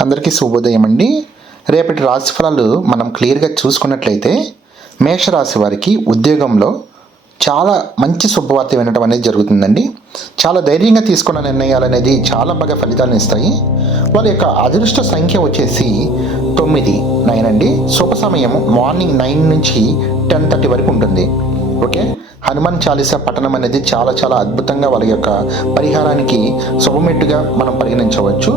అందరికీ శుభోదయం అండి. రేపటి రాశి ఫలాలు మనం క్లియర్గా చూసుకున్నట్లయితే మేషరాశి వారికి ఉద్యోగంలో చాలా మంచి శుభవార్త వినడం అనేది జరుగుతుందండి. చాలా ధైర్యంగా తీసుకున్న నిర్ణయాలు అనేది చాలా బాగా ఫలితాలను ఇస్తాయి. వాళ్ళ యొక్క అదృష్ట సంఖ్య వచ్చేసి 9 అండి. శుభ సమయం మార్నింగ్ 9 నుంచి 10:30 వరకు ఉంటుంది. ఓకే, హనుమాన్ చాలీసా పఠనం అనేది చాలా చాలా అద్భుతంగా వాళ్ళ యొక్క పరిహారానికి శుభమెట్టుగా మనం పరిగణించవచ్చు.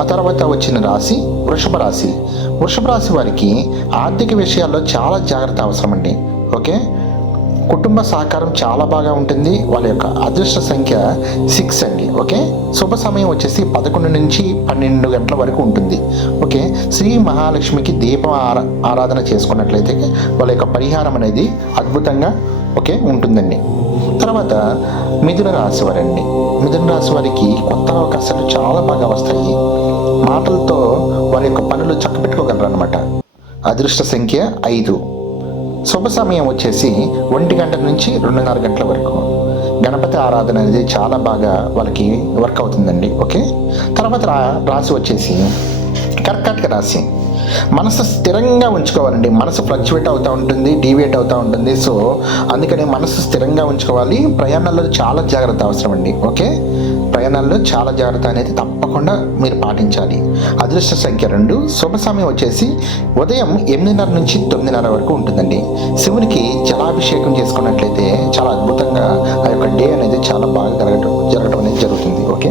ఆ తర్వాత వచ్చిన రాశి వృషభ రాశి. వృషభ రాశి వారికి ఆర్థిక విషయాల్లో చాలా జాగ్రత్త అవసరం అండి. ఓకే, కుటుంబ సహకారం చాలా బాగా ఉంటుంది. వాళ్ళ యొక్క అదృష్ట సంఖ్య 6 అండి. ఓకే, శుభ సమయం వచ్చేసి 11 నుంచి 12 గంటల వరకు ఉంటుంది. ఓకే, శ్రీ మహాలక్ష్మికి దీపం ఆరాధన చేసుకున్నట్లయితే వాళ్ళ యొక్క పరిహారం అనేది అద్భుతంగా ఉంటుందండి. తర్వాత మిథున రాశి వారండి. మిథున రాశి వారికి కొత్త అవకాశాలు చాలా బాగా వస్తాయి. మాటలతో వారి యొక్క పనులు చక్కబెట్టుకోగలరు అనమాట. అదృష్ట సంఖ్య 5. శుభ సమయం వచ్చేసి 1 గంట నుంచి 2:30 గంటల వరకు. గణపతి ఆరాధన అనేది చాలా బాగా వాళ్ళకి వర్క్ అవుతుందండి. ఓకే, తర్వాత రాశి వచ్చేసి కర్కాటక రాశి. మనసు స్థిరంగా ఉంచుకోవాలండి. మనసు ఫ్లక్చువేట్ అవుతూ ఉంటుంది, డీవియేట్ అవుతూ ఉంటుంది. సో అందుకని మనసు స్థిరంగా ఉంచుకోవాలి. ప్రయాణాల్లో చాలా జాగ్రత్త అవసరం అండి. ఓకే, ప్రయాణాల్లో చాలా జాగ్రత్త అనేది తప్పకుండా మీరు పాటించాలి. అదృష్ట సంఖ్య 2. శుభ సమయం వచ్చేసి ఉదయం 8:30 నుంచి 9:30 వరకు ఉంటుందండి. శివునికి జలాభిషేకం చేసుకున్నట్లయితే చాలా అద్భుతంగా ఆ యొక్క డే అనేది చాలా బాగా జరగడం అనేది జరుగుతుంది. ఓకే,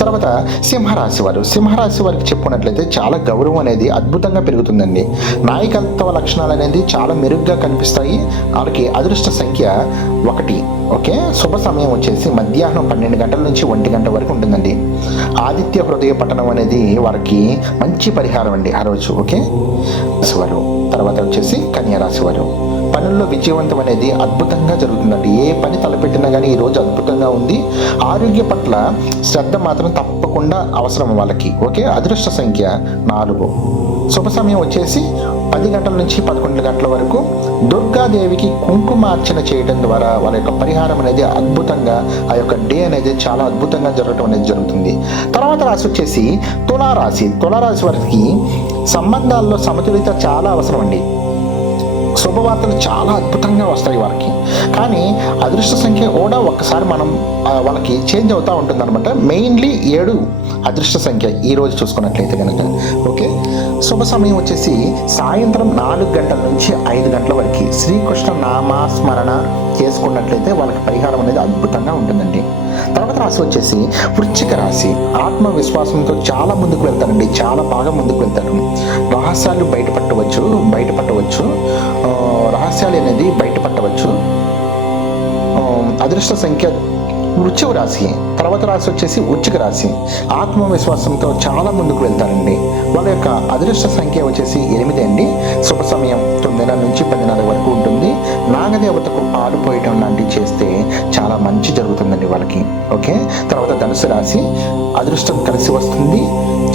తర్వాత సింహరాశి వారు. సింహరాశి వారికి చెప్పుకున్నట్లయితే చాలా గౌరవం అనేది అద్భుతంగా పెరుగుతుందండి. నాయకత్వ లక్షణాలు అనేది చాలా మెరుగ్గా కనిపిస్తాయి. వాళ్ళకి అదృష్ట సంఖ్య 1. ఓకే, శుభ సమయం వచ్చేసి మధ్యాహ్నం 12 గంటల నుంచి 1 గంట వరకు ఉంటుందండి. ఆదిత్య హృదయ పఠనం అనేది వారికి మంచి పరిహారం అండి ఆ రోజు. ఓకే, వారు తర్వాత వచ్చేసి కన్యా రాశి వారు. పనుల్లో విజయవంతం అనేది అద్భుతంగా జరుగుతుందండి. ఏ పని తలపెట్టినా కానీ ఈరోజు అద్భుతంగా ఉంది. ఆరోగ్య పట్ల శ్రద్ధ మాత్రం తప్పకుండా అవసరం వాళ్ళకి. ఓకే, అదృష్ట సంఖ్య 4. శుభ సమయం వచ్చేసి 10 గంటల నుంచి 11 గంటల వరకు. దుర్గాదేవికి కుంకుమార్చన చేయడం ద్వారా వాళ్ళ యొక్క పరిహారం అనేది అద్భుతంగా ఆ యొక్క డే అనేది చాలా అద్భుతంగా జరగడం అనేది జరుగుతుంది. తర్వాత రాశి వచ్చేసి తులారాశి. తులారాశి వారికి సంబంధాల్లో సమతుల్యత చాలా అవసరం అండి. శుభవార్తలు చాలా అద్భుతంగా వస్తాయి వారికి. కానీ అదృష్ట సంఖ్య కూడా ఒక్కసారి మనం వాళ్ళకి చేంజ్ అవుతూ ఉంటుంది అనమాట. మెయిన్లీ 7 అదృష్ట సంఖ్య ఈ రోజు చూసుకున్నట్లయితే కనుక. ఓకే, శుభ సమయం వచ్చేసి సాయంత్రం 4 గంటల నుంచి 5 గంటల వరకు. శ్రీకృష్ణ నామస్మరణ చేసుకున్నట్లయితే వాళ్ళకి పరిహారం అనేది అద్భుతంగా ఉంటుందండి. తర్వాత రాశి వచ్చేసి వృశ్చిక రాశి. ఆత్మవిశ్వాసంతో చాలా ముందుకు వెళ్తారండి. చాలా బాగా ముందుకు వెళ్తారు. రహస్యాలు బయటపట్టవచ్చు. రహస్యాలు అనేది బయటపట్టవచ్చు. అదృష్ట సంఖ్య వృశ్చిక రాశి. తర్వాత రాశి వచ్చేసి వృశ్చిక రాశి. ఆత్మవిశ్వాసంతో చాలా ముందుకు వెళ్తారండి. వాళ్ళ యొక్క అదృష్ట సంఖ్య వచ్చేసి 8 అండి. శుభ సమయం 9:30 నుంచి 10:30 వరకు ఉంటుంది. నాగదేవతకు పాలు పోయటం లాంటివి చేస్తే చాలా మంచి జరుగుతుందండి వాళ్ళకి. ఓకే, తర్వాత ధనుసు రాశి. అదృష్టం కలిసి వస్తుంది.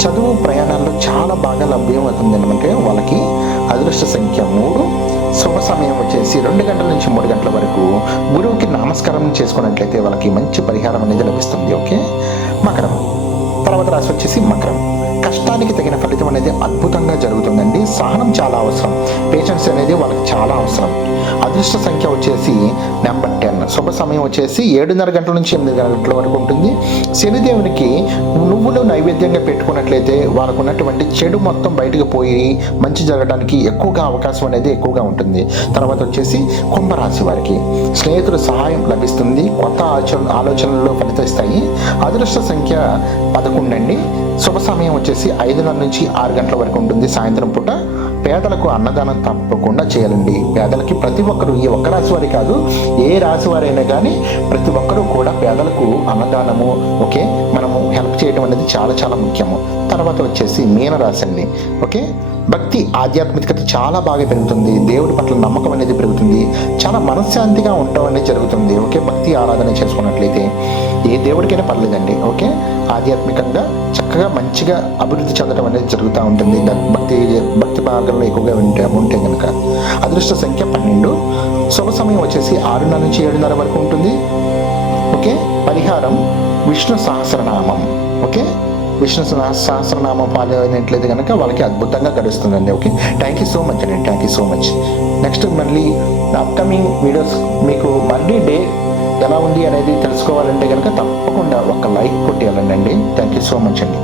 చదువు ప్రయాణాల్లో చాలా బాగా లభ్యం అవుతుంది అనమాట వాళ్ళకి. అదృష్ట సంఖ్య 3. శుభ సమయం వచ్చేసి 2 గంటల నుంచి 3 గంటల వరకు. గురువుకి నమస్కారం చేసుకున్నట్లయితే వాళ్ళకి మంచి పరిహారం అనేది లభిస్తుంది. ఓకే, మకరం. తర్వాత రాశి వచ్చేసి మకరం. కష్టానికి తగిన ఫలితం అనేది అద్భుతంగా జరుగుతుందండి. సహనం చాలా అవసరం. పేషెన్స్ అనేది వాళ్ళకి చాలా అవసరం. అదృష్ట సంఖ్య వచ్చేసి నెంబర్ 10. శుభ సమయం వచ్చేసి 7:30 గంటల నుంచి 8 గంటల వరకు ఉంటుంది. శనిదేవునికి నువ్వులు నైవేద్యంగా పెట్టుకున్నట్లయితే వాళ్ళకు ఉన్నటువంటి చెడు మొత్తం బయటకు పోయి మంచి జరగడానికి అవకాశం అనేది ఎక్కువగా ఉంటుంది. తర్వాత వచ్చేసి కుంభరాశి వారికి స్నేహితుల సహాయం లభిస్తుంది. కొత్త ఆలోచనల్లో ఫలితాయి. అదృష్ట సంఖ్య 11 అండి. శుభ సమయం వచ్చేసి 5:30 నుంచి 6 గంటల వరకు ఉంటుంది సాయంత్రం పూట. పేదలకు అన్నదానం తప్పకుండా చేయాలండి. పేదలకి ప్రతి ఒక్కరు, ఈ ఒక్క రాశి వారి కాదు, ఏ రాశి వారైనా కానీ ప్రతి ఒక్కరూ కూడా పేదలకు అన్నదానము మనము హెల్ప్ చేయడం అనేది చాలా చాలా ముఖ్యము. తర్వాత వచ్చేసి మీనరాశి అండి. ఓకే, భక్తి ఆధ్యాత్మికత చాలా బాగా పెరుగుతుంది. దేవుడి పట్ల నమ్మకం అనేది పెరుగుతుంది. చాలా మనశ్శాంతిగా ఉండడం అనేది జరుగుతుంది. ఓకే, భక్తి ఆరాధన చేసుకున్నట్లయితే ఏ దేవుడికైనా పర్లేదండి. ఓకే, ఆధ్యాత్మికంగా చక్కగా మంచిగా అభివృద్ధి చెందడం అనేది జరుగుతూ ఉంటుంది భక్తి మార్గంలో ఎక్కువగా ఉంటే కనుక. అదృష్ట సంఖ్య 12. శుభ సమయం వచ్చేసి 6:30 నుంచి 7:30 వరకు ఉంటుంది. ఓకే, పరిహారం విష్ణు సహస్రనామం. ఓకే, విష్ణు సహస్రనామం ఫాలో అయినట్లయితే కనుక వాళ్ళకి అద్భుతంగా గడుస్తుందండి. Okay, thank you so much అండి, thank you so much. Next మళ్ళీ అప్కమింగ్ వీడియోస్ మీకు మళ్ళీ డే ఎలా ఉంది అనేది తెలుసుకోవాలంటే కనుక తప్పకుండా ఒక లైక్ కొట్టేయాలండి. థ్యాంక్ యూ సో మచ్ అండి.